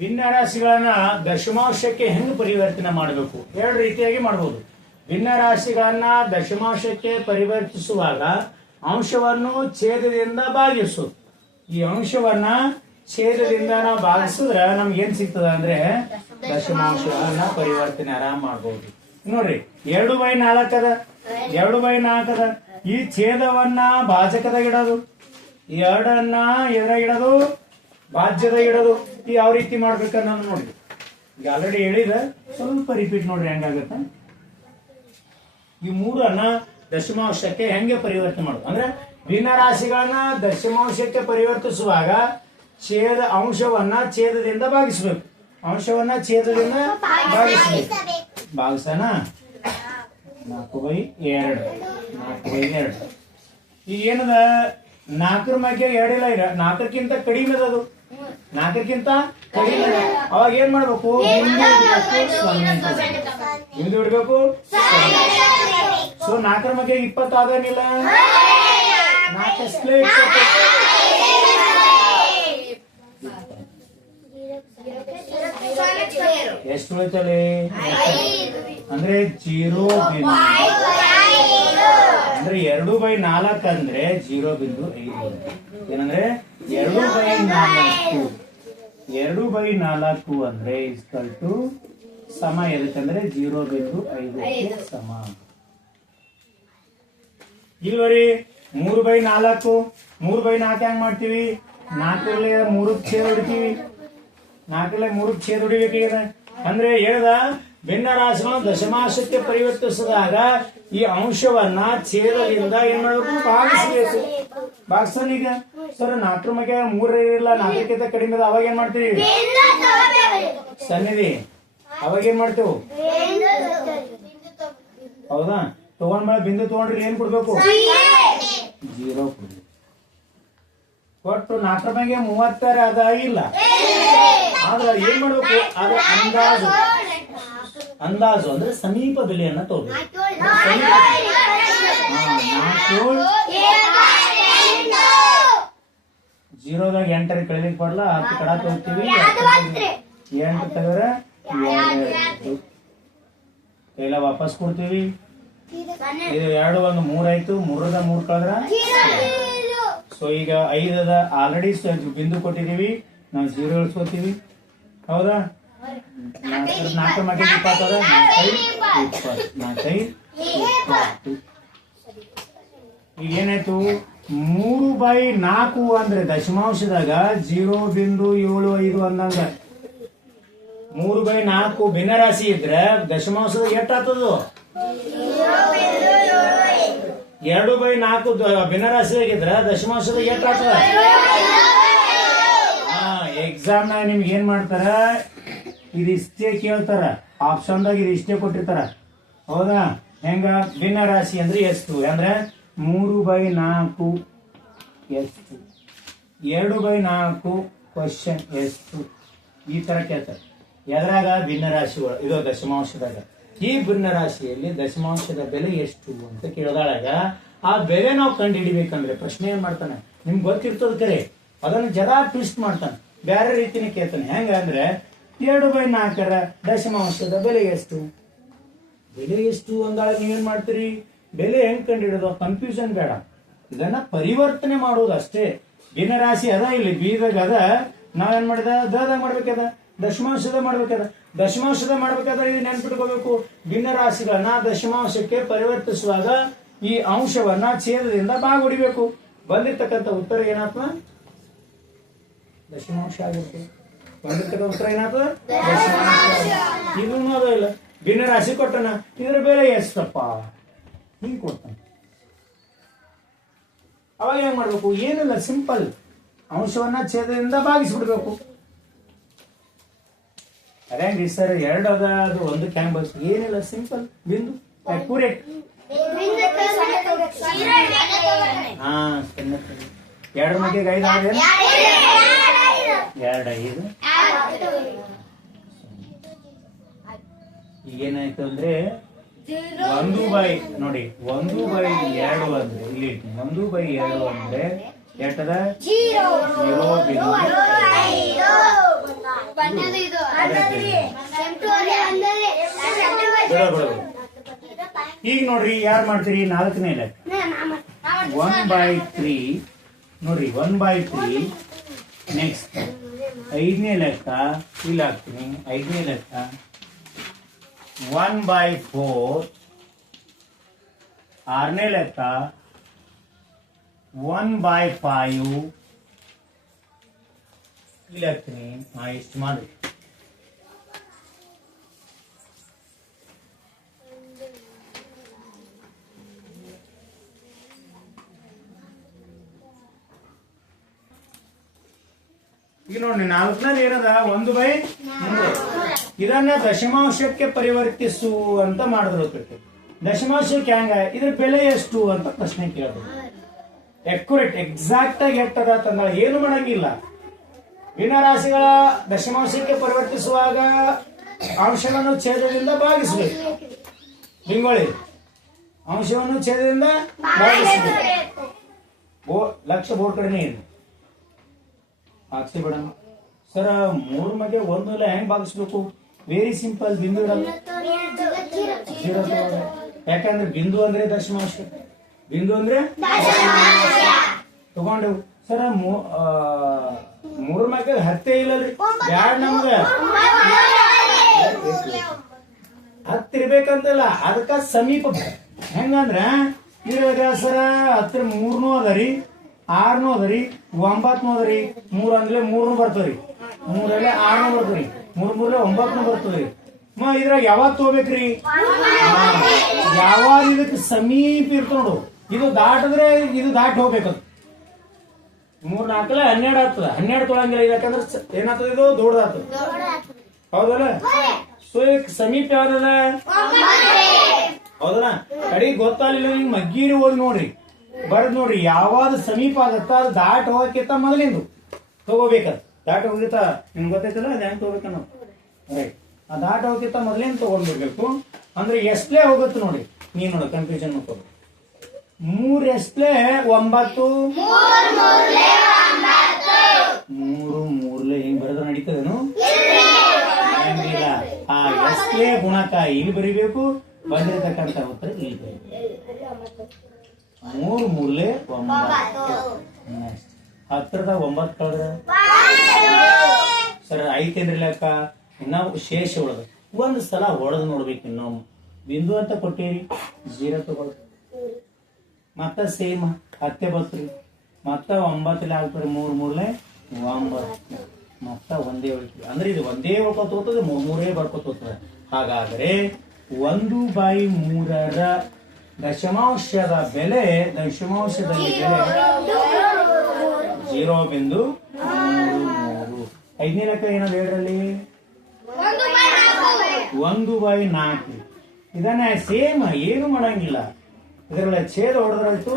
ಭಿನ್ನ ರಾಶಿಗಳನ್ನ ದಶಮಾಂಶಕ್ಕೆ ಹೆಂಗ್ ಪರಿವರ್ತನೆ ಮಾಡಬೇಕು? ಎರಡು ರೀತಿಯಾಗಿ ಮಾಡಬಹುದು. ಭಿನ್ನ ರಾಶಿಗಳನ್ನ ದಶಮಾಂಶಕ್ಕೆ ಪರಿವರ್ತಿಸುವಾಗ ಅಂಶವನ್ನು ಛೇದದಿಂದ ಭಾಗಿಸು. ಈ ಅಂಶವನ್ನ ಛೇದದಿಂದ ನಾವು ಭಾಗಿಸಿದ್ರೆ ನಮ್ಗೆ ಏನ್ ಸಿಗ್ತದ ಅಂದ್ರೆ ದಶಮಾಂಶಗಳನ್ನ ಪರಿವರ್ತನೆ ಆರಾಮ್ ಮಾಡಬಹುದು. ನೋಡ್ರಿ 2/4 ಅದ, 2/4 ಅದ. ಈ ಛೇದವನ್ನ ಭಾಜಕದಾಗ ಇಡೋದು, ಈ 2 ಎದ್ರಾಗ ಇಡೋದು, ಭಾಜ್ಯದಾಗ ಇಡೋದು. ಯಾವ ರೀತಿ ಮಾಡ್ಬೇಕನ್ನ ನೋಡ್ರಿ. ಈಗ ಆಲ್ರೆಡಿ ಹೇಳಿದ, ಸ್ವಲ್ಪ ರಿಪೀಟ್ ನೋಡ್ರಿ ಹೆಂಗಾಗತ್ತ. ಈ 3 ದಶಮಾಂಶಕ್ಕೆ ಹೆಂಗೆ ಪರಿವರ್ತನೆ ಮಾಡೋದು ಅಂದ್ರೆ ಭಿನ್ನ ರಾಶಿಗಳನ್ನ ದಶಮಾಂಶಕ್ಕೆ ಪರಿವರ್ತಿಸುವಾಗ ಅಂಶವನ್ನ ಛೇದದಿಂದ ಭಾಗಿಸ್ಬೇಕು. ಅಂಶವನ್ನ ಛೇದದಿಂದ ಭಾಗಿಸ್ಬೇಕು. ಭಾಗಿಸೋಣ. 4/2. 4/2. ಈಗ ಏನದ 4 ಮಧ್ಯೆ 2 ಇಲ್ಲ, 4ಕ್ಕಿಂತ ಕಡಿಮೆ ಅದು. 4ಕ್ಕಿಂತ ಕಡಿಮೆ ಅವಾಗ ಏನ್ ಮಾಡ್ಬೇಕು? ಬಿಂದು ಇಡ್ಬೇಕು. ಸೊ 4 ಮಧ್ಯೆ 20 ಆಗನಿಲ್ಲ. 4 ಎಷ್ಟು ಉಳಿತಲೆ ಅಂದ್ರೆ 0 ಬಿಂದು ಅಂದ್ರೆ 2/4 ಅಂದ್ರೆ 0.5 ಏನಂದ್ರೆ 2/4. 2/4 ಅಂದ್ರೆ ಸಮ ಎದಕ್ಕಂದ್ರೆ 0.5 ಸಮ. ಇಲ್ವರಿ 3/4. 3/4 ಹೆಂಗ್ ಮಾಡ್ತೀವಿ? 4ರಲ್ಲಿ 3 ಛೇದ ಹೊಡಿತೀವಿ. 4ರಲ್ಲಿ 3 ಛೇದ ಹೊಡಿಬೇಕು. ಅಂದ್ರೆ ಹೇಳ್ದ ಭಿನ್ನ ರಾಶಿಗಳನ್ನು ದಶಮಾಂಶಕ್ಕೆ ಪರಿವರ್ತಿಸಿದಾಗ ಈ ಅಂಶವನ್ನ ಛೇದದಿಂದ ಏನ್ ಮಾಡಬೇಕು? ಭಾಗಿಸಬೇಕು. ಭಾಗಿಸೋಣ. ಈಗ ಸರ್ 4 ಮಧ್ಯ 3 ಇರಲ್ಲ, 4ಕ್ಕಿಂತ ಕಡಿಮೆ ಅವಾಗ ಏನ್ ಮಾಡ್ತೀವಿ? ಸನ್ನಿಧಿ ಅವಾಗ ಏನ್ ಮಾಡ್ತೇವೆ? ಹೌದಾ? ತಗೊಂಡ್ಮೇಲೆ ಬಿಂದು ತಗೊಂಡ್ರಿ ಏನ್ ಕೊಡ್ಬೇಕು? 0 ಕೊಡ್ಬೇಕು. ಒಟ್ಟು 4 ಮಧ್ಯ 36 ಅದ ಇಲ್ಲ. ಆದ್ರೆ ಏನ್ ಮಾಡ್ಬೇಕು? ಅದು ಅಂದಾಜು ಅಂದ್ರೆ ಸಮೀಪ ಬೆಲೆಯನ್ನ ತಗೋಬೇಕು. 0ದಾಗ 8 ಕಳಿಲಿಕ್ಕೆ ಬರಲ್ಲ. 10 ಕಡ ತಗೋತೀವಿ. 8 ತೆಗೆದ್ರೆ 2 ಎಲ್ಲ ವಾಪಸ್ ಕೊಡ್ತೀವಿ. ಇದು 2 1 3 ಆಯ್ತು. 3ದ 3 ಕಳೆದ್ರ ಸೊ ಈಗ 5 ಅದ. ಆಲ್ರೆಡಿ ಬಿಂದು ಕೊಟ್ಟಿದೀವಿ, ನಾವು 0 ಇಳಿಸ್ಕೋತೀವಿ. ಹೌದಾ? 4 ಮಧ್ಯೆ 20 ಅದ. 4 ಈಗ ಏನಾಯ್ತು? 3/4 ಅಂದ್ರೆ ದಶಮಾಂಶದಾಗ 0.75 ಅಂದಂಗ 3/4 ಭಿನ್ನ ರಾಶಿ ಇದ್ರೆ ದಶಮಾಂಶದಾಗ ಎಷ್ಟು ಆಗ್ತದ? 2/4 ಭಿನ್ನ ರಾಶಿ ಆಗಿದ್ರೆ ದಶಮಾಂಶದ ಎಷ್ಟು ಆಗ್ತದ? ಎಕ್ಸಾಮ್ ನಾಗ ನಿಮ್ಗೆ ಏನ್ ಮಾಡ್ತಾರ? ಇದಿಷ್ಟೇ ಕೇಳ್ತಾರ. ಆಪ್ಷನ್ದಾಗ ಇದಿಷ್ಟೇ ಕೊಟ್ಟಿರ್ತಾರ. ಹೌದಾ? ಹೆಂಗ? ಭಿನ್ನ ರಾಶಿ ಅಂದ್ರೆ ಎಷ್ಟು ಅಂದ್ರೆ 3/4 ಎಷ್ಟು, 2/4 ಕ್ವಶನ್ ಎಷ್ಟು, ಈ ತರ ಕೇಳ್ತಾರೆ. ಎದ್ರಾಗ? ಭಿನ್ನ ರಾಶಿಗಳು. ಇದು ದಶಮಾಂಶದಾಗ. ಈ ಭಿನ್ನ ರಾಶಿಯಲ್ಲಿ ದಶಮಾಂಶದ ಬೆಲೆ ಎಷ್ಟು ಅಂತ ಕೇಳಿದಾಗ ಆ ಬೆಲೆ ನಾವು ಕಂಡು ಹಿಡಿಬೇಕಂದ್ರೆ ಪ್ರಶ್ನೆ ಏನ್ ಮಾಡ್ತಾನೆ? ನಿಮ್ಗೆ ಗೊತ್ತಿರ್ತದ ಕರೆ, ಅದನ್ನು ಜರಾ ಟ್ವಿಸ್ಟ್ ಮಾಡ್ತಾನೆ, ಬೇರೆ ರೀತಿನೇ ಕೇಳ್ತಾನೆ. ಹೆಂಗ ಅಂದ್ರೆ 2/4 ದಶಮಾಂಶದ ಬೆಲೆ ಎಷ್ಟು? ಬೆಲೆ ಎಷ್ಟು ಅಂದಾಗ ನೀವೇನ್ ಮಾಡ್ತೀರಿ? ಬೆಲೆ ಹೆಂಗ್ ಕಂಡು ಹಿಡಿದು? ಕನ್ಫ್ಯೂಷನ್ ಬೇಡ, ಇದನ್ನ ಪರಿವರ್ತನೆ ಮಾಡೋದು ಅಷ್ಟೇ. ಭಿನ್ನ ರಾಶಿ ಅದ, ಇಲ್ಲಿ ಬೀದಾಗ ಅದ, ನಾವೇನ್ ಮಾಡಿದ? ದಾಗ ಮಾಡ್ಬೇಕದ, ದಶಮಾಂಶದ ಮಾಡ್ಬೇಕದ. ದಶಮಾಂಶದ ಮಾಡ್ಬೇಕಾದ್ರೆ ಇದು ನೆನ್ಪಿಟ್ಕೋಬೇಕು. ಭಿನ್ನ ರಾಶಿಗಳನ್ನ ದಶಮಾಂಶಕ್ಕೆ ಪರಿವರ್ತಿಸುವಾಗ ಈ ಅಂಶವನ್ನ ಛೇದದಿಂದ ಭಾಗ ಬಂದಿರ್ತಕ್ಕಂಥ ಉತ್ತರ ಏನಾಗ್ತದ? ದಶಮಾಂಶ ಆಗಿರ್ತದೆ. ಬಂದಿರ್ತಕ್ಕಂಥ ಉತ್ತರ ಏನಾಗ್ತದ? ದಶಮಾಂಶ. ಇದು ಅದ ಇಲ್ಲ. ಭಿನ್ನ ರಾಶಿ ಕೊಟ್ಟನ, ಇದ್ರ ಬೆಲೆ ಎಷ್ಟಪ್ಪ ಹಿಂಗ್ ಕೊಡ್ತಾನೆ. ಅವಾಗ ಏನ್ ಮಾಡ್ಬೇಕು? ಏನಿಲ್ಲ, ಸಿಂಪಲ್. ಅಂಶವನ್ನ ಛೇದದಿಂದ ಭಾಗಿಸ್ಬಿಡ್ಬೇಕು. ಅದೇನ್ರಿ ಸರ್ 2 ಅದ, ಅದು 1 ಕ್ಯಾಂಗ್ ಬಳಸ್, ಏನಿಲ್ಲ, ಸಿಂಪಲ್. ಬಿಂದು ಅಕ್ಯುರೇಟ್. 2 ಮಧ್ಯೆ 5 ಆದ್ರೆ 2 5. ಈಗೇನಾಯ್ತು ಅಂದ್ರೆ 1/, ನೋಡಿ 1/2 ಅಂದ್ರೆ ಇಲ್ಲಿ 1/2 ಅಂದ್ರೆ ಎಷ್ಟದ? 0.5. ಈಗ ನೋಡ್ರಿ ಯಾರು ಮಾಡ್ತೀರಿ 4ನೇ ಲೆಕ್ಕ 1/3 ನೋಡ್ರಿ 1/3 ನೆಕ್ಸ್ಟ್ 5ನೇ ಲೆಕ್ಕ ಇಲ್ಲಿ ಹಾಕ್ತೀನಿ 5ನೇ ಲೆಕ್ಕ 1/4 6ನೇ ಲೆಕ್ಕ 1/5 ಇಲ್ಲಿ ಹಾಕ್ತೀನಿ ಇಷ್ಟು ಮಾಡಿ ಈಗ ನೋಡಿ 4ನೇದು ಏನದ 1/3 ಇದನ್ನ ದಶಮಾಂಶಕ್ಕೆ ಪರಿವರ್ತಿಸು ಅಂತ ಮಾಡಿದ್ರು. ದಶಮಾಂಶಕ್ಕೆ ಹೆಂಗ ಇದ್ರ ಬೆಲೆ ಎಷ್ಟು ಅಂತ ಪ್ರಶ್ನೆ ಕೇಳಿದ್ರು. ಅಕ್ಯುರೇಟ್ ಎಕ್ಸಾಕ್ಟ್ ಆಗಿ ಎಷ್ಟದ ಅಂತಂದ್ರೆ ಏನು ಮಾಡಂಗಿಲ್ಲ. ಭಿನ್ನರಾಶಿಗಳ ದಶಮಾಂಶಕ್ಕೆ ಪರಿವರ್ತಿಸುವಾಗ ಅಂಶವನ್ನು ಛೇದದಿಂದ ಭಾಗಿಸಬೇಕು. ಬಿಂಗೋಳಿ ಅಂಶವನ್ನು ಛೇದದಿಂದ ಭಾಗಿಸಬೇಕು. ಲಕ್ಷ ಬೋರ್ಡ್ ಕಡೆನೇ ಇದೆ ಹಾಕ್ಸಿ ಬಿಡೋಣ ಸರ್. 3 ಮಗೆ 1 ಹೆಂಗ್ ಭಾಗಿಸ್ಬೇಕು? Very simple. ಬಿಂದು ಇರಲ್ಲ, ಜೀರೋ ಯಾಕಂದ್ರೆ ಬಿಂದು ಅಂದ್ರೆ ದಶಮಾಂಶ. ಬಿಂದು ಅಂದ್ರೆ ತಗೊಂಡೆವು ಸರ್. 3 ಮಗೆ 10 ಇಲ್ಲಲ್ರಿ, ಬ್ಯಾಡ್ ನಮಗ 10 ಇರ್ಬೇಕಂತಲ್ಲ, ಅದಕ್ಕ ಸಮೀಪ ಹೆಂಗಂದ್ರ ಇವಾಗ ಸರ 10 3 ಅದರಿ 6 ಅದರಿ 9 ಅದರಿ 3 ಅಂದ್ರೆ 3 ಬರ್ತದ್ರಿ, 3 6 ಬರ್ತದ್ರಿ, 3 9 ಬರ್ತದ್ರಿ. ಇದ್ರಾಗ ಯಾವಾಗ ತಗೋಬೇಕ್ರಿ? ಯಾವಾಗ ಇದಕ್ಕೆ ಸಮೀಪ ಇರ್ತ ನೋಡು. ಇದು ದಾಟಿದ್ರೆ ಇದು ದಾಟಿ ಹೋಗ್ಬೇಕದು. 3 4 12 ಆಗ್ತದ. 12 ತೊಳಂಗಿಲ್ಲ. ಯಾಕಂದ್ರೆ ಏನಾಗ್ತದ, ಇದು ದೊಡ್ಡದಾಗ್ತದ. ಹೌದಲ್ಲ? ಸೊ ಸಮೀಪ ಯಾವ್ದದ? ಹೌದಲ್ಲ? ಕಡೆ ಗೊತ್ತಾಗಲಿಲ್ಲ ನಿಂಗೆ ಮಗ್ಗೀರಿ ಹೋಗಿ ನೋಡ್ರಿ, ಬರ್ದ್ ನೋಡ್ರಿ. ಯಾವಾಗ ಸಮೀಪ ಆಗತ್ತ ಅದು ದಾಟ್ ಹೋಗಕ್ಕಿಂತ ಮೊದಲಿಂದು ತಗೋಬೇಕದ. ದಾಟ್ ಹೋಗಿತ್ತ ನಿಮ್ಗೆ ಗೊತ್ತೈತಲ್ಲ ಅದು ಹೆಂಗ್ ತಗೋಬೇಕ ನಾವು. ರೈಟ್, ಆ ದಾಟ್ ಹೋಗಕ್ಕಿಂತ ಮೊದಲಿಂದ ತಗೊಂಡ್ಬಿಡ್ಬೇಕು. ಅಂದ್ರೆ ಎಷ್ಟಲೇ ಹೋಗುತ್ತೆ ನೋಡಿ. ನೀನ್ ನೋಡ ಕನ್ಫ್ಯೂಷನ್ ಮಾಡ್ಕೋಬೇಕು. 3 ಎಷ್ಟಲೇ 9 3 3 ಹಿಂಗ್ ಬರೆದ್ರೆ ನಡೀತದೇನು? ಇಲ್ಲ. ಆ ಎಷ್ಟಲೇ ಗುಣಕ ಇಲ್ಲಿ ಬರಿಬೇಕು, ಬಂದಿರತಕ್ಕಂತ ಉತ್ತರ ಇಲ್ಲಿ ಬರೀಬೇಕು. 3 3 9. ಹತ್ರದಾಗ 9 ಕಳೆದ್ರೆ ಸರ್ ಐತೇನ್ರಿ ಲೆಕ್ಕ. ಇನ್ನ ಶೇಷ ಹೊಡೆದ ಒಂದ್ ಸಲ ಹೊಡೆದ್ ನೋಡ್ಬೇಕು. ಇನ್ನೊಮ್ಮೆ ಬಿಂದು ಅಂತ ಕೊಟ್ಟಿರಿ, 0 ತಗೊಳ್ರಿ. ಮತ್ತ ಸೇಮ್ 10 ಬತ್ರಿ, ಮತ್ತ 9 ಆಗ್ತಾರೆ. 3 3 9 ಮತ್ತ ಒಂದೇ ಉಳಿತೀವಿ. ಅಂದ್ರೆ ಇದು ಒಂದೇ ಉಳ್ಕೊತ ಹೋಗ್ತದೆ, 3 ಬರ್ಕೊತ ಹೋಗ್ತದೆ. ಹಾಗಾದ್ರೆ 1/3 ದಶಮಾಂಶದ ಬೆಲೆ, ದಶಮಾಂಶದಲ್ಲಿ ಬೆಲೆ 0.33. 5ನೇ ಲೆಕ್ಕ ಏನದು ಹೇಳರಲ್ಲಿ? 1/4. ಇದನ್ನ ಸೇಮ್ ಏನು ಮಾಡಂಗಿಲ್ಲ. ಇದರಲ್ಲಿ ಛೇದ ಹೊಡೆದ್ರಾಯ್ತು,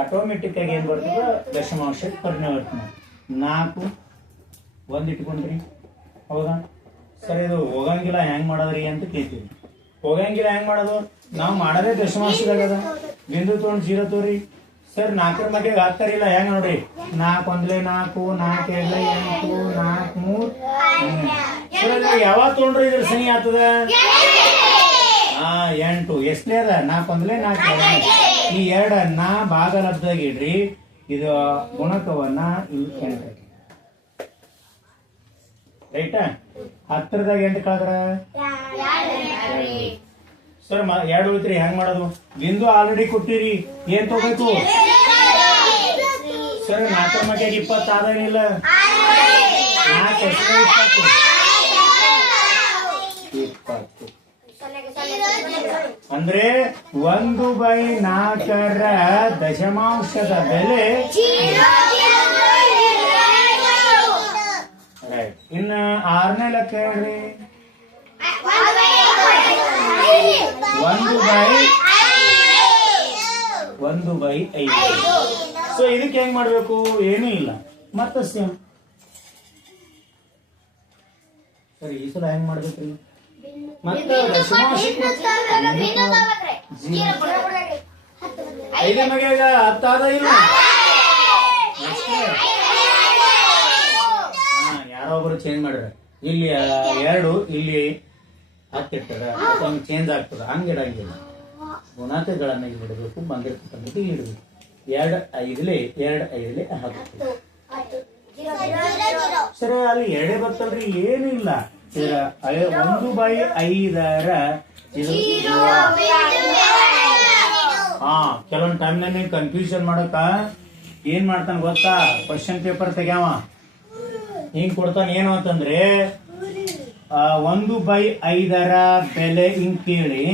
ಆಟೋಮೆಟಿಕ್ ಆಗಿ ಏನ್ ಬರ್ತದ ದಶಮಾಂಶಕ್ಕೆ ಪರಿವರ್ತನೆ. 4 1 ಇಟ್ಕೊಂಡ್ರಿ. ಹೌದಾ ಸರ್? ಇದು ಹೋಗಂಗಿಲ್ಲ ಹೆಂಗ್ ಮಾಡೋದ್ರಿ ಅಂತ ಕೇಳ್ತೀವಿ. ಹೋಗಂಗಿಲ್ಲ ಹೆಂಗ್ ಮಾಡೋದು? ನಾವು ಮಾಡೋದೇ ದಶಮಾಂಶದಾಗದ. ಬಿಂದು ತಗೊಂಡು 0 ತೋರಿ ಸರ್. 4 ಮಗೆ ಆಗ್ತಾರಿಲ್ಲ ಹೆಂಗ್ ನೋಡ್ರಿ. 4 1 4 4 2 8 4 3 ಸರ್. ಯಾವಾಗ ತಗೊಂಡ್ರಿ ಇದ್ರ ಸನಿ ಆಗ್ತದ? 8. ಎಷ್ಟೇ ಅದ? 4 1 4 ಈ 2 ಭಾಗಲಬ್ಧದಾಗ ಇಡ್ರಿ. ಇದು ಗುಣಕವನ್ನ ಇಲ್ಲಿ 8 ರೈಟಾ? 10ದಾಗ 8 ಕಳೆದ್ರ ಸರ್ 2 ಉಳಿತ್ರಿ. ಹೆಂಗ್ ಮಾಡೋದು? ಬಿಂದು ಆಲ್ರೆಡಿ ಕೊಟ್ಟಿರಿ, ಏನ್ ತಗೋಬೇಕು ಸರ್? 4 ಮಗೆ 20 ಆದಾಗಿಲ್ಲ. 4 20 ಅಂದ್ರೆ 1/4 ದಶಮಾಂಶದ ಬೆಲೆ. ರೈಟ್. ಇನ್ನ 6ನೇ ಲೆಕ್ಕ ಹೇಳ್ರಿ. 1/5. ಸೊ ಇದಕ್ಕೆ ಹೆಂಗ್ ಮಾಡ್ಬೇಕು? ಏನೂ ಇಲ್ಲ. ಮತ್ತೆ ಸೇಮ್ ಸರಿ. ಈ ಸಲ ಹೆಂಗ್ ಮಾಡ್ಬೇಕ್ರಿ? ಮತ್ತೆ ದಶಮಾಂಶಕ್ಕೆ 5 ಮಗೆ 10 ಆದ ಇಲ್ಲ? ಯಾರೋ ಒಬ್ರು ಚೇಂಜ್ ಮಾಡ್ರ. ಇಲ್ಲಿ 2 ಇಲ್ಲಿ ಹಾಕಿರ್ತಾರ ಚೇಂಜ್ ಆಗ್ತದ ಹಂಗಿಡಂಗಿಲ್ಲ ಗುಣಾಂಕಗಳನ್ನ ಇಲ್ಲಿ ಇಡಬೇಕು ಬಂದಿರ್ತಕ್ಕಂಥದ್ದು ಇಡಬೇಕು 2 5 ಸರಿ ಅಲ್ಲಿ 2 ಬರ್ತಲ್ರಿ ಏನು ಇಲ್ಲ 1/5 ಹಾ ಕೆಲವೊಂದು ಟೈಮ್ನಲ್ಲಿ ಕನ್ಫ್ಯೂಷನ್ ಮಾಡಕ ಏನ್ ಮಾಡ್ತಾನ ಗೊತ್ತಾ ಕ್ವಶನ್ ಪೇಪರ್ ತೆಗ್ಯಾವ ಹಿಂಗ್ ಕೊಡ್ತಾನ ಏನು ಅಂತಂದ್ರೆ 1/5 ಬೆಲೆ ಹಿಂಗ್ ಕೇಳಿ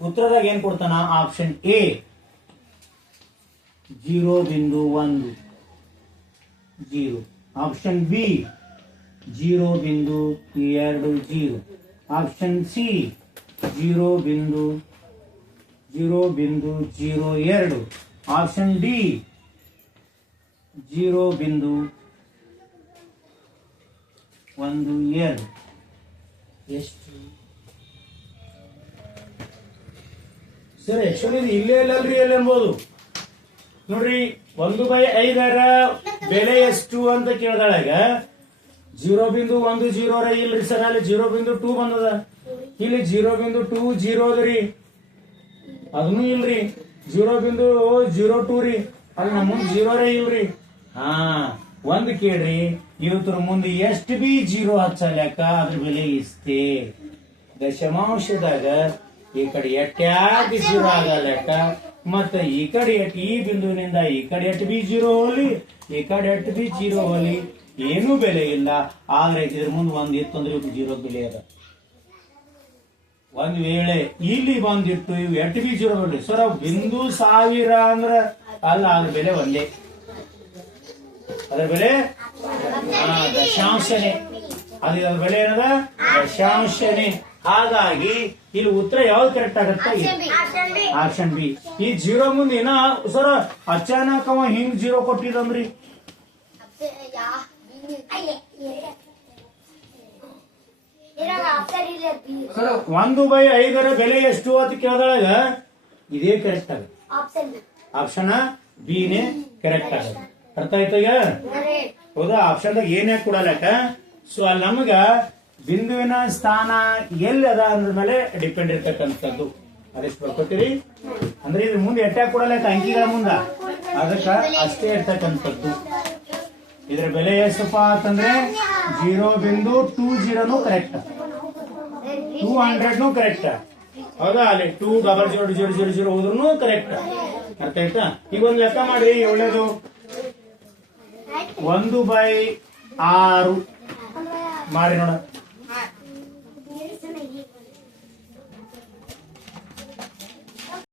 ಉತ್ತರದಾಗ ಏನ್ ಕೊಡ್ತಾನ option A 0.1 0 option B 0.20 option C 0.02 option D 0.12 ಎಷ್ಟು ಸರ್ ಆಕ್ಚುಲಿ ಇಲ್ಲೇ ಇಲ್ಲಲ್ರಿ ಎಲ್ಲಿ ಅನ್ಬೋದು ನೋಡ್ರಿ 1/5 ಬೆಲೆ ಎಷ್ಟು ಅಂತ ಕೇಳ್ದಾಳಾಗ 0.10 ಇಲ್ರಿ ಸರ್ ಅಲ್ಲಿ 0.2 ಬಂದದ ಇಲ್ಲಿ 0.20 ಅದ್ರಿ ಅದನ್ನು ಇಲ್ರಿ 0.02 ರೀ ಅಲ್ಲಿ ನಮ್ಮ ಮುಂದೆ 0 ಇಲ್ರಿ ಹಾ ಒಂದ್ ಕೇಳ್ರಿ ಇವತ್ತರ ಮುಂದೆ ಎಷ್ಟು ಬಿ 0 ಹಚ್ಚಲ್ಯಾಕ ಅದ್ರ ಬೆಲೆ ಇಷ್ಟೇ ದಶಮಾಂಶದಾಗ ಈ ಕಡೆ ಎಟ್ಟಾಗಿ 0 ಆಗಲ್ಯಾಕ ಮತ್ತ ಈ ಕಡೆ ಈ ಬಿಂದುವಿನಿಂದ ಈ ಕಡೆ ಎಟ್ ಬಿ 0 ಹೋಲಿ ಈ ಕಡೆ ಎಟ್ ಬಿ 0 ಹೋಲಿ ಏನೂ ಬೆಲೆ ಇಲ್ಲ ಆದ್ರೆ ಇದ್ರ ಮುಂದೆ ಒಂದ್ ಇತ್ತು ಅಂದ್ರೆ 0 ಬೆಲೆ ಅದ ಒಂದ್ ವೇಳೆ ಇಲ್ಲಿ ಬಂದಿಟ್ಟು ಇವು ಎಟ್ ಬಿ 0 ಬರ್ಲಿ ಸರ್ ಬಿಂದು 1000 ಅಂದ್ರ ಅಲ್ಲ ಅದ್ರ ಬೆಲೆ ಒಂದೇ ಅದ್ರ ಬೆಲೆ ದಶಾಂಶನೇ ಅದ್ರ ಬೆಲೆ ಏನದ ದಶಾಂಶನೇ ಹಾಗಾಗಿ ಇಲ್ಲಿ ಉತ್ತರ ಯಾವ್ದು ಕರೆಕ್ಟ್ ಆಗತ್ತ ಆಪ್ಷನ್ ಬಿ ಈ 0 ಮುಂದೆ ಏನ ಸರ ಅಚಾನಕ್ ಅವ ಹಿಂಗ್ 0 ಕೊಟ್ಟಿದಂದ್ರಿ ಸರ್ 1/5 ಬೆಲೆ ಎಷ್ಟು ಅಂತ ಕೇಳಿದಾಗ ಇದೇ ಕರೆಕ್ಟ್ ಆಗ ಆಪ್ಷನ್ ಬಿ ನೇ ಕರೆಕ್ಟ್ ಆಗ ಅರ್ಥ ಆಯ್ತು ಈಗ ಹೌದಾ ಆಪ್ಷನ್ದಾಗ ಏನೇ ಕೊಡಲಕ್ಕ ಸೊ ಅಲ್ಲಿ ನಮಗ ಬಿಂದುವಿನ ಸ್ಥಾನ ಎಲ್ಲಿ ಅದ ಅಂದ್ರ ಮೇಲೆ ಡಿಪೆಂಡ್ ಇರ್ತಕ್ಕಂಥದ್ದು ಅದೆಷ್ಟು ಬರ್ಕೋತೀರಿ ಅಂದ್ರೆ ಇದ್ರ ಮುಂದೆ ಎಟ್ಟಾಗ ಕೊಡಲಕ್ಕ ಅಂಕಿಗಳ ಮುಂದ ಅದಕ್ಕ ಅಷ್ಟೇ ಇರ್ತಕ್ಕಂಥದ್ದು ಇದ್ರ ಬೆಲೆ ಎಷ್ಟಪ್ಪ ಅಂತಂದ್ರೆ 0.20 ಕರೆಕ್ಟ್ 200 ಕರೆಕ್ಟ್ ಹೌದಾ ಅಲ್ಲಿ 2000000 ಹೋದ್ರು ಕರೆಕ್ಟ್ ಅರ್ಥ ಆಯ್ತಾ ಈಗ ಒಂದ್ ಲೆಕ್ಕ ಮಾಡ್ರಿ ಒಳ್ಳೇದು 1/6 ಮಾಡಿ ನೋಡ